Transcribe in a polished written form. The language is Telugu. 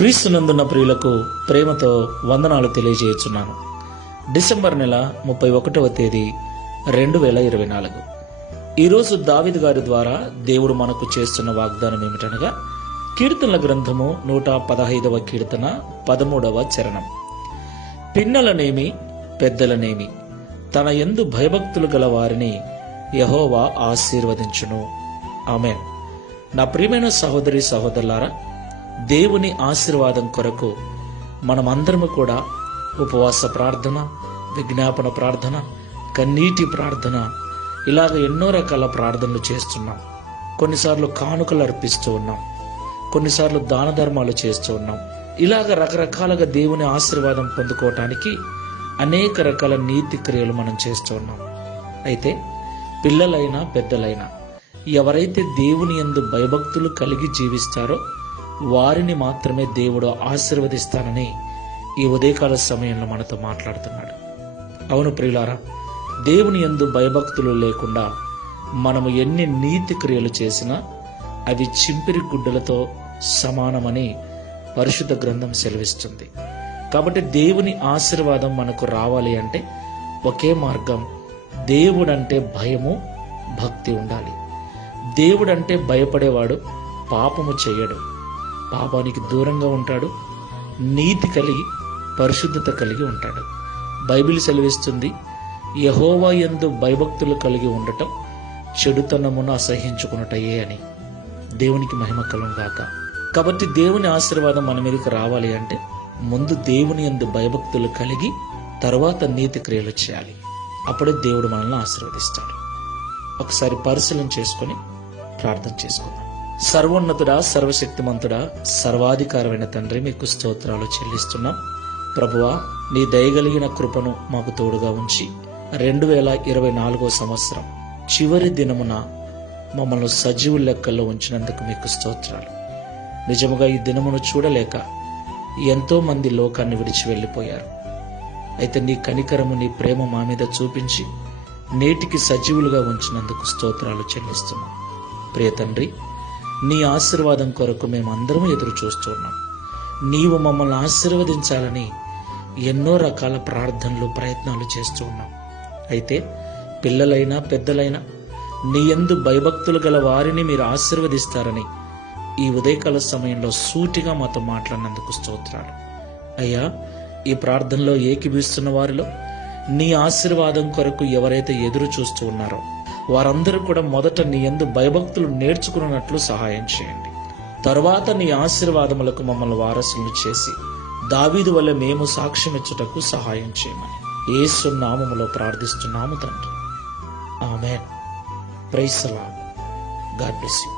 క్రీస్తునందున్న ప్రియులకు ప్రేమతో వందనాలు తెలియజేయుచున్నాను. డిసెంబర్ నెల 31వ తేదీ 2024. ఈరోజు దావీదు గారి ద్వారా దేవుడు మనకు చేస్తున్న వాగ్దానం ఏమిటనగా కీర్తనల గ్రంథము 115వ కీర్తన 13వ చరణం. పిన్నలనేమి పెద్దలనేమి తన యందు భయభక్తులు గల వారిని యెహోవా ఆశీర్వదించును. ఆమేన్. నా ప్రియమైన సహోదరి సహోదరులారా, దేవుని ఆశీర్వాదం కొరకు మనమందరము కూడా ఉపవాస ప్రార్థన, విజ్ఞాపన ప్రార్థన, కన్నీటి ప్రార్థన, ఇలాగ ఎన్నో రకాల ప్రార్థనలు చేస్తున్నాం. కొన్నిసార్లు కానుకలు అర్పిస్తూ ఉన్నాం, కొన్నిసార్లు దాన ధర్మాలు చేస్తూ ఉన్నాం. ఇలాగ రకరకాలుగా దేవుని ఆశీర్వాదం పొందుకోవటానికి అనేక రకాల నీతి క్రియలు మనం చేస్తూ ఉన్నాం. అయితే పిల్లలైనా పెద్దలైనా ఎవరైతే దేవుని యందు భయభక్తులు కలిగి జీవిస్తారో వారిని మాత్రమే దేవుడు ఆశీర్వదిస్తానని ఈ ఉదయకాల సమయంలో మనతో మాట్లాడుతున్నాడు. అవును ప్రియులారా, దేవుని యందు భయభక్తులు లేకుండా మనము ఎన్ని నీతి క్రియలు చేసినా అవి చింపిరి గుడ్డలతో సమానమని పరిశుద్ధ గ్రంథం సెలవిస్తుంది. కాబట్టి దేవుని ఆశీర్వాదం మనకు రావాలి అంటే ఒకే మార్గం, దేవుడంటే భయము, భక్తి ఉండాలి. దేవుడంటే భయపడేవాడు పాపము చేయడు, పాపానికి దూరంగా ఉంటాడు, నీతి కలిగి పరిశుద్ధత కలిగి ఉంటాడు. బైబిల్ సెలవిస్తుంది, యెహోవా యందు భయభక్తులు కలిగి ఉండటం చెడుతనమును అసహించుకున్నటయే అని. దేవునికి మహిమ కలుగును గాక. కాబట్టి దేవుని ఆశీర్వాదం మన మీదకి రావాలి అంటే ముందు దేవుని యందు భయభక్తులు కలిగి తర్వాత నీతి క్రియలు చేయాలి. అప్పుడే దేవుడు మనల్ని ఆశీర్వదిస్తాడు. ఒకసారి పరిశీలన చేసుకొని ప్రార్థన చేసుకుందాం. సర్వోన్నతుడా, సర్వశక్తిమంతుడా, సర్వాధికారమైన తండ్రి, మీకు స్తోత్రాలు చెల్లిస్తున్నాం. ప్రభువా, నీ దయగలిగిన కృపను మాకు తోడుగా ఉంచి 2024వ సంవత్సరం చివరి దినమున మమ్మల్ని సజీవుల లెక్కల్లో ఉంచినందుకు మీకు స్తోత్రాలు. నిజముగా ఈ దినమును చూడలేక ఎంతో మంది లోకాన్ని విడిచి వెళ్ళిపోయారు. అయితే నీ కనికరము, నీ ప్రేమ మా మీద చూపించి నేటికి సజీవులుగా ఉంచినందుకు స్తోత్రాలు చెల్లిస్తున్నాం. ప్రియ తండ్రి, నీ ఆశీర్వాదం కొరకు మేమందరం ఎదురు చూస్తున్నాం. నీవు మమ్మల్ని ఆశీర్వదించాలని ఎన్నో రకాల ప్రార్థనలు, ప్రయత్నాలు చేస్తూ ఉన్నాం. అయితే పిల్లలైనా పెద్దలైనా నీ యందు భయభక్తులు గల వారిని మీరు ఆశీర్వదిస్తారని ఈ ఉదయకాల సమయంలో సూటిగా మాతో మాట్లాడినందుకు స్తోత్రాలు. అయ్యా, ఈ ప్రార్థనలో ఏకీభవిస్తున్న వారిలో నీ ఆశీర్వాదం కొరకు ఎవరైతే ఎదురు చూస్తూ ఉన్నారో వారందరూ కూడా మొదట నీ యందు భయభక్తులు నేర్చుకున్నట్లు సహాయం చేయండి. తరువాత నీ ఆశీర్వాదములకు మమ్మల్ని వారసులను చేసి దావీదు వల్ల మేము సాక్ష్యం ఇచ్చుటకు సహాయం చేయమని యేసు నామములో ప్రార్థిస్తున్నాము తండ్రి. Amen. Praise the lord. God bless you.